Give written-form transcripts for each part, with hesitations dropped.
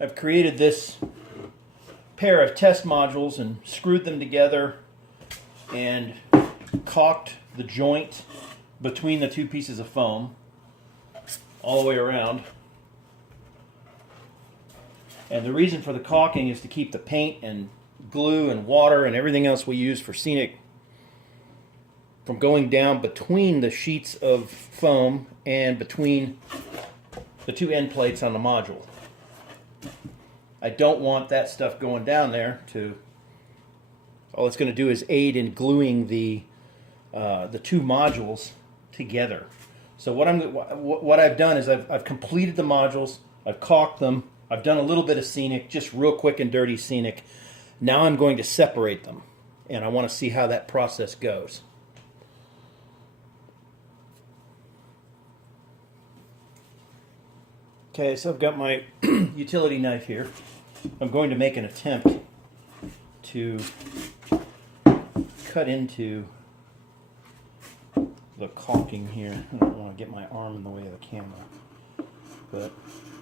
I've created this pair of test modules and screwed them together and caulked the joint between the two pieces of foam all the way around. And the reason for the caulking is to keep the paint and glue and water and everything else we use for scenic from going down between the sheets of foam and between the two end plates on the module. I don't want that stuff going down there. All it's going to do is aid in gluing the two modules together. So what I've done is I've completed the modules, I've caulked them, I've done a little bit of scenic, just real quick and dirty scenic. Now I'm going to separate them, and I want to see how that process goes. Okay, so I've got my utility knife here. I'm going to make an attempt to cut into the caulking here. I don't want to get my arm in the way of the camera, but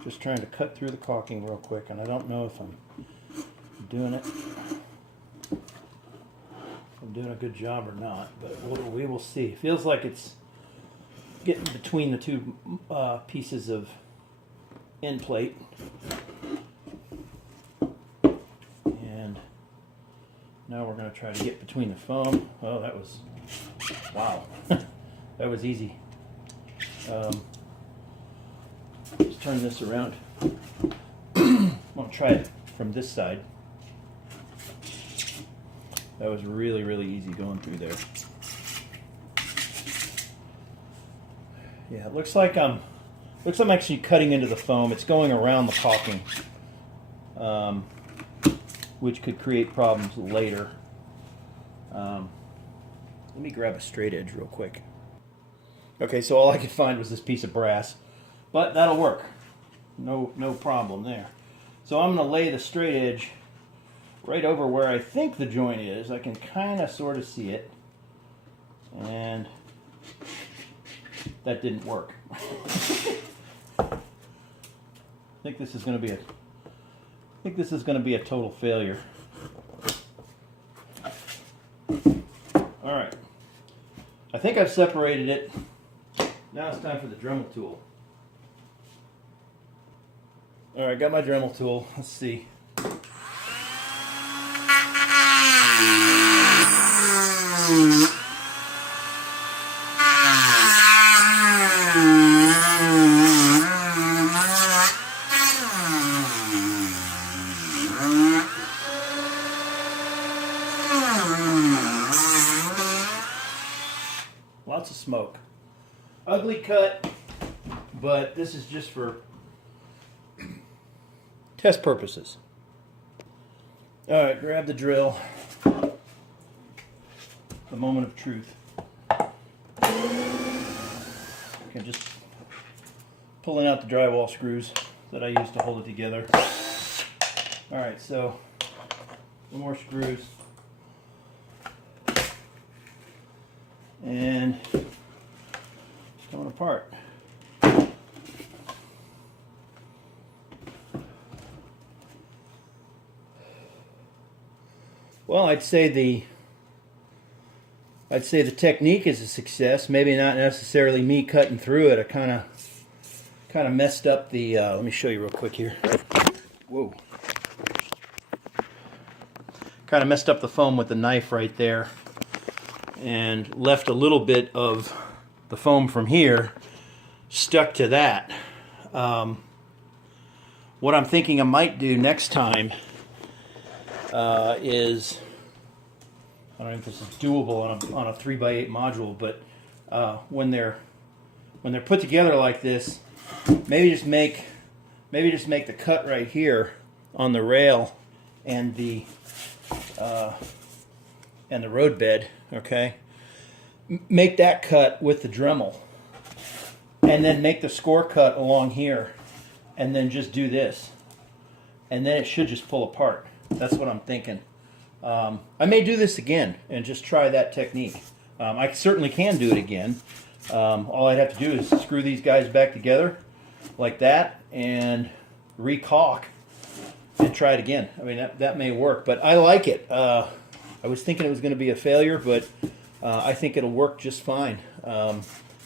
just trying to cut through the caulking real quick, and I don't know if I'm doing it. I'm doing a good job or not, but we will see. It feels like it's getting between the two pieces of end plate, and now we're going to try to get between the foam. Oh, that was, wow. That was easy. Let's turn this around. I'm going to try it from this side. That was really, really easy going through there. Yeah, it looks like I'm actually cutting into the foam. It's going around the caulking, which could create problems later. Let me grab a straight edge real quick. Okay, so all I could find was this piece of brass, but that'll work. No problem there. So I'm going to lay the straight edge right over where I think the joint is. I can kind of sort of see it, and that didn't work. I think this is going to be a total failure. All right. I think I've separated it. Now it's time for the Dremel tool. All right, got my Dremel tool. Let's see. Lots of smoke. Ugly cut, but this is just for test purposes. All right, grab the drill. The moment of truth. Okay, just pulling out the drywall screws that I used to hold it together. All right, so one more screws. And it's coming apart. Well, I'd say the technique is a success. Maybe not necessarily me cutting through it. I kind of messed up the. Let me show you real quick here. Whoa. Kind of messed up the foam with the knife right there, and left a little bit of the foam from here stuck to that. What I'm thinking I might do next time is, I don't know if this is doable on a 3x8 module, but when they're put together like this, maybe just make the cut right here on the rail and the road bed. Okay, make that cut with the Dremel, and then make the score cut along here, and then just do this, and then it should just pull apart. That's what I'm thinking. I may do this again and just try that technique. I certainly can do it again. All I'd have to do is screw these guys back together like that and re-caulk and try it again. I mean, that may work, but I like it. I was thinking it was going to be a failure, but I think it'll work just fine,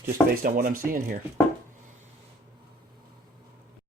just based on what I'm seeing here.